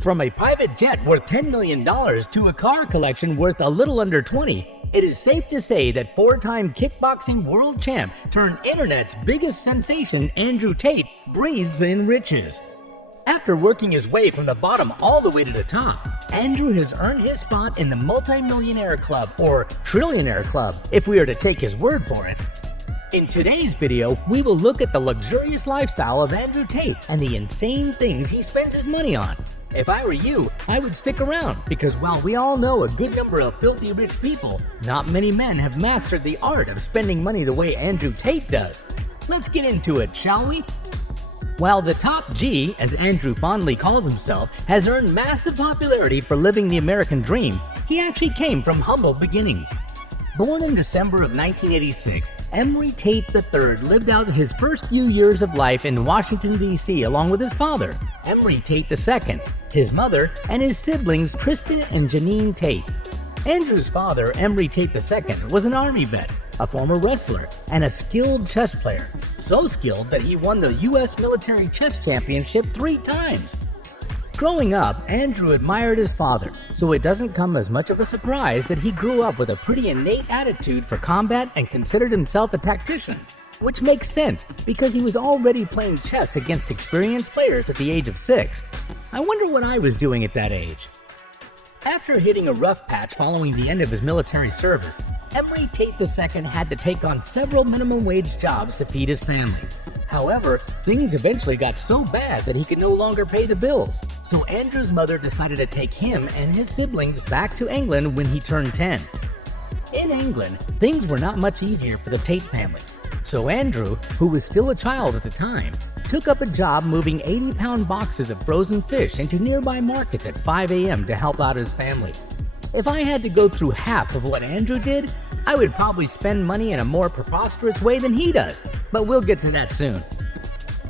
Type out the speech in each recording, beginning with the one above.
From a private jet worth $10 million to a car collection worth a little under 20, it is safe to say that four-time kickboxing world champ turned internet's biggest sensation Andrew Tate breathes in riches. After working his way from the bottom all the way to the top, Andrew has earned his spot in the multi-millionaire club, or Trillionaire club, if we are to take his word for it. In today's video, we will look at the luxurious lifestyle of Andrew Tate and the insane things he spends his money on. If I were you, I would stick around, because while we all know a good number of filthy rich people, not many men have mastered the art of spending money the way Andrew Tate does. Let's get into it, shall we? While the top G, as Andrew fondly calls himself, has earned massive popularity for living the American dream, he actually came from humble beginnings. Born in December of 1986, Andrew Tate III lived out his first few years of life in Washington, D.C. along with his father, Andrew Tate II, his mother, and his siblings Tristan and Janine Tate. Andrew's father, Andrew Tate II, was an Army vet, a former wrestler, and a skilled chess player, so skilled that he won the U.S. Military Chess Championship 3 times. Growing up, Andrew admired his father, so it doesn't come as much of a surprise that he grew up with a pretty innate attitude for combat and considered himself a tactician, which makes sense because he was already playing chess against experienced players at the age of 6. I wonder what I was doing at that age. After hitting a rough patch following the end of his military service, Andrew Tate II had to take on several minimum wage jobs to feed his family. However, things eventually got so bad that he could no longer pay the bills, so Andrew's mother decided to take him and his siblings back to England when he turned 10. In England, things were not much easier for the Tate family, so Andrew, who was still a child at the time, took up a job moving 80-pound boxes of frozen fish into nearby markets at 5 a.m. to help out his family. If I had to go through half of what Andrew did, I would probably spend money in a more preposterous way than he does, but we'll get to that soon.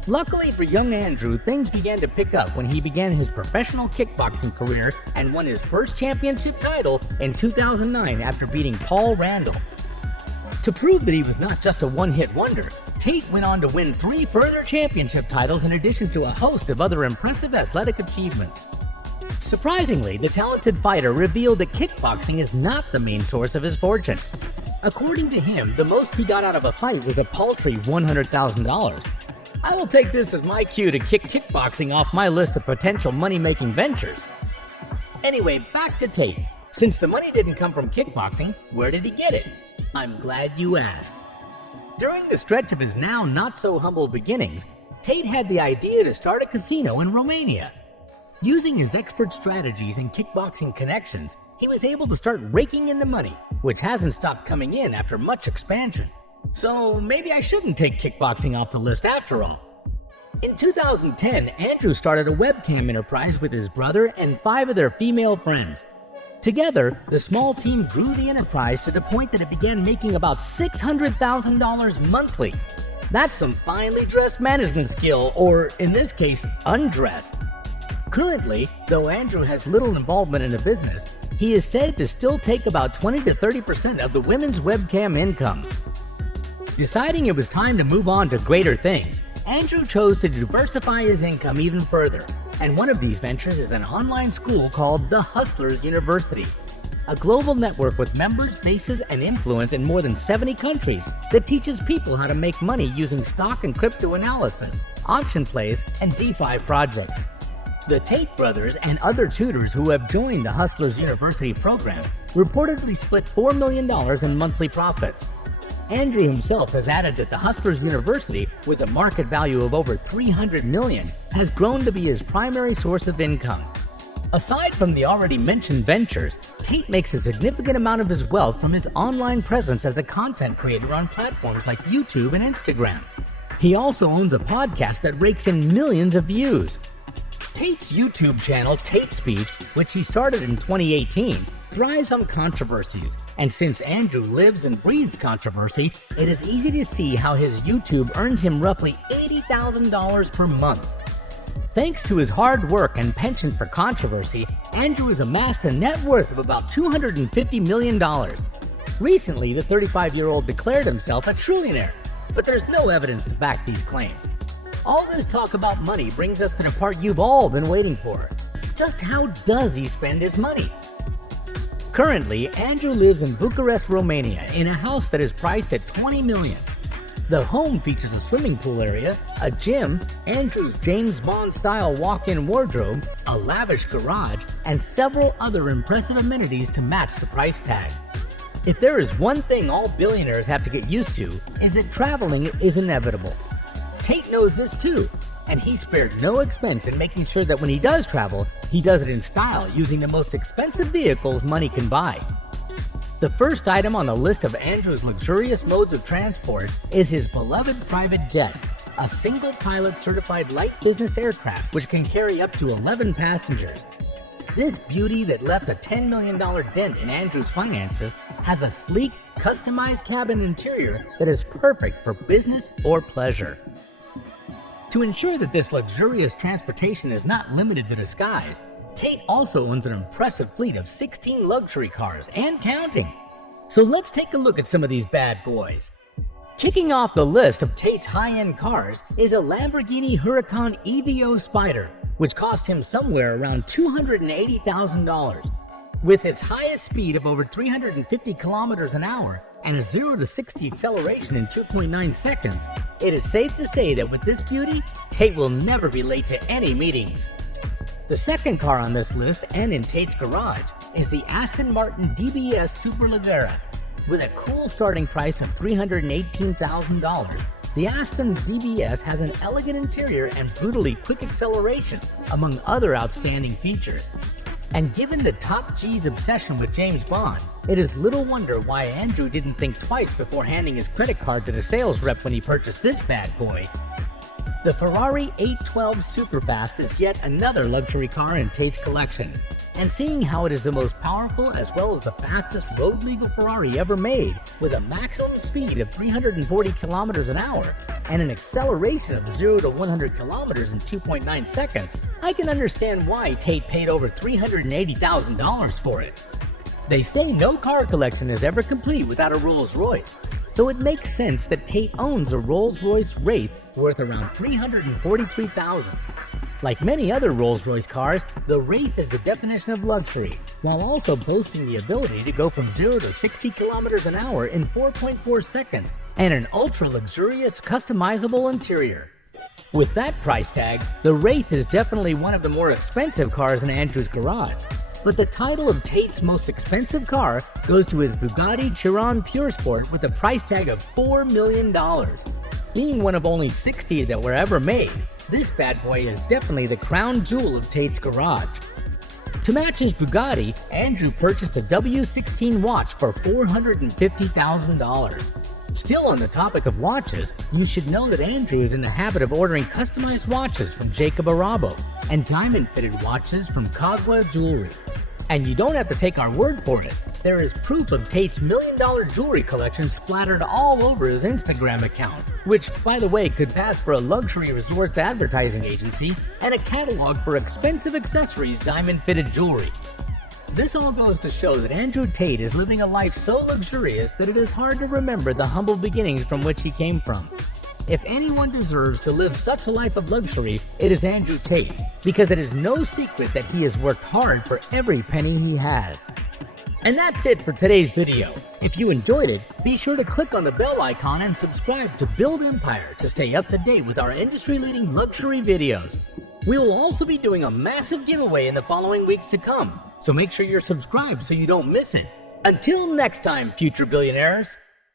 Luckily for young Andrew, things began to pick up when he began his professional kickboxing career and won his first championship title in 2009 after beating Paul Randall. To prove that he was not just a one-hit wonder, Tate went on to win 3 further championship titles in addition to a host of other impressive athletic achievements. Surprisingly, the talented fighter revealed that kickboxing is not the main source of his fortune. According to him, the most he got out of a fight was a paltry $100,000. I will take this as my cue to kick kickboxing off my list of potential money-making ventures. Anyway, back to Tate. Since the money didn't come from kickboxing, where did he get it? I'm glad you asked. During the stretch of his now not-so-humble beginnings, Tate had the idea to start a casino in Romania. Using his expert strategies and kickboxing connections, he was able to start raking in the money, which hasn't stopped coming in after much expansion. So maybe I shouldn't take kickboxing off the list after all. In 2010, Andrew started a webcam enterprise with his brother and 5 of their female friends. Together, the small team grew the enterprise to the point that it began making about $600,000 monthly. That's some finely dressed management skill, or in this case, undressed. Currently, though Andrew has little involvement in the business, he is said to still take about 20 to 30% of the women's webcam income. Deciding it was time to move on to greater things, Andrew chose to diversify his income even further, and one of these ventures is an online school called The Hustlers University, a global network with members, bases, and influence in more than 70 countries that teaches people how to make money using stock and crypto analysis, option plays, and DeFi projects. The Tate brothers and other tutors who have joined the Hustlers University program reportedly split $4 million in monthly profits. Andrew himself has added that the Hustlers University, with a market value of over $300 million, has grown to be his primary source of income. Aside from the already mentioned ventures, Tate makes a significant amount of his wealth from his online presence as a content creator on platforms like YouTube and Instagram. He also owns a podcast that rakes in millions of views. Tate's YouTube channel, Tate Speech, which he started in 2018, thrives on controversies, and since Andrew lives and breathes controversy, it is easy to see how his YouTube earns him roughly $80,000 per month. Thanks to his hard work and penchant for controversy, Andrew has amassed a net worth of about $250 million. Recently, the 35-year-old declared himself a trillionaire, but there's no evidence to back these claims. All this talk about money brings us to the part you've all been waiting for. Just how does he spend his money? Currently, Andrew lives in Bucharest, Romania, in a house that is priced at $20 million. The home features a swimming pool area, a gym, Andrew's James Bond-style walk-in wardrobe, a lavish garage, and several other impressive amenities to match the price tag. If there is one thing all billionaires have to get used to, is that traveling is inevitable. Tate knows this too, and he spared no expense in making sure that when he does travel, he does it in style using the most expensive vehicles money can buy. The first item on the list of Andrew's luxurious modes of transport is his beloved private jet, a single-pilot certified light business aircraft which can carry up to 11 passengers. This beauty that left a $10 million dent in Andrew's finances has a sleek, customized cabin interior that is perfect for business or pleasure. To ensure that this luxurious transportation is not limited to the skies, Tate also owns an impressive fleet of 16 luxury cars and counting. So let's take a look at some of these bad boys. Kicking off the list of Tate's high-end cars is a Lamborghini Huracan EVO Spider, which cost him somewhere around $280,000. With its highest speed of over 350 kilometers an hour and a 0 to 60 acceleration in 2.9 seconds, it is safe to say that with this beauty, Tate will never be late to any meetings. The second car on this list, and in Tate's garage, is the Aston Martin DBS Superleggera. With a cool starting price of $318,000, the Aston DBS has an elegant interior and brutally quick acceleration, among other outstanding features. And given the top G's obsession with James Bond, it is little wonder why Andrew didn't think twice before handing his credit card to the sales rep when he purchased this bad boy. The Ferrari 812 Superfast is yet another luxury car in Tate's collection, and seeing how it is the most powerful as well as the fastest road-legal Ferrari ever made, with a maximum speed of 340 kilometers an hour and an acceleration of 0 to 100 kilometers in 2.9 seconds, I can understand why Tate paid over $380,000 for it. They say no car collection is ever complete without a Rolls-Royce, so it makes sense that Tate owns a Rolls-Royce Wraith worth around $343,000. Like many other Rolls-Royce cars, the Wraith is the definition of luxury, while also boasting the ability to go from 0 to 60 kilometers an hour in 4.4 seconds and an ultra-luxurious customizable interior. With that price tag, the Wraith is definitely one of the more expensive cars in Andrew's garage. But the title of Tate's most expensive car goes to his Bugatti Chiron Pure Sport with a price tag of $4 million. Being one of only 60 that were ever made, this bad boy is definitely the crown jewel of Tate's garage. To match his Bugatti, Andrew purchased a W16 watch for $450,000. Still on the topic of watches, you should know that Andrew is in the habit of ordering customized watches from Jacob Arabo and diamond-fitted watches from Kagwa Jewelry. And you don't have to take our word for it. There is proof of Tate's million-dollar jewelry collection splattered all over his Instagram account, which, by the way, could pass for a luxury resorts advertising agency and a catalog for expensive accessories diamond-fitted jewelry. This all goes to show that Andrew Tate is living a life so luxurious that it is hard to remember the humble beginnings from which he came from. If anyone deserves to live such a life of luxury, it is Andrew Tate, because it is no secret that he has worked hard for every penny he has. And that's it for today's video. If you enjoyed it, be sure to click on the bell icon and subscribe to Build Empire to stay up to date with our industry-leading luxury videos. We will also be doing a massive giveaway in the following weeks to come, so make sure you're subscribed so you don't miss it. Until next time, future billionaires.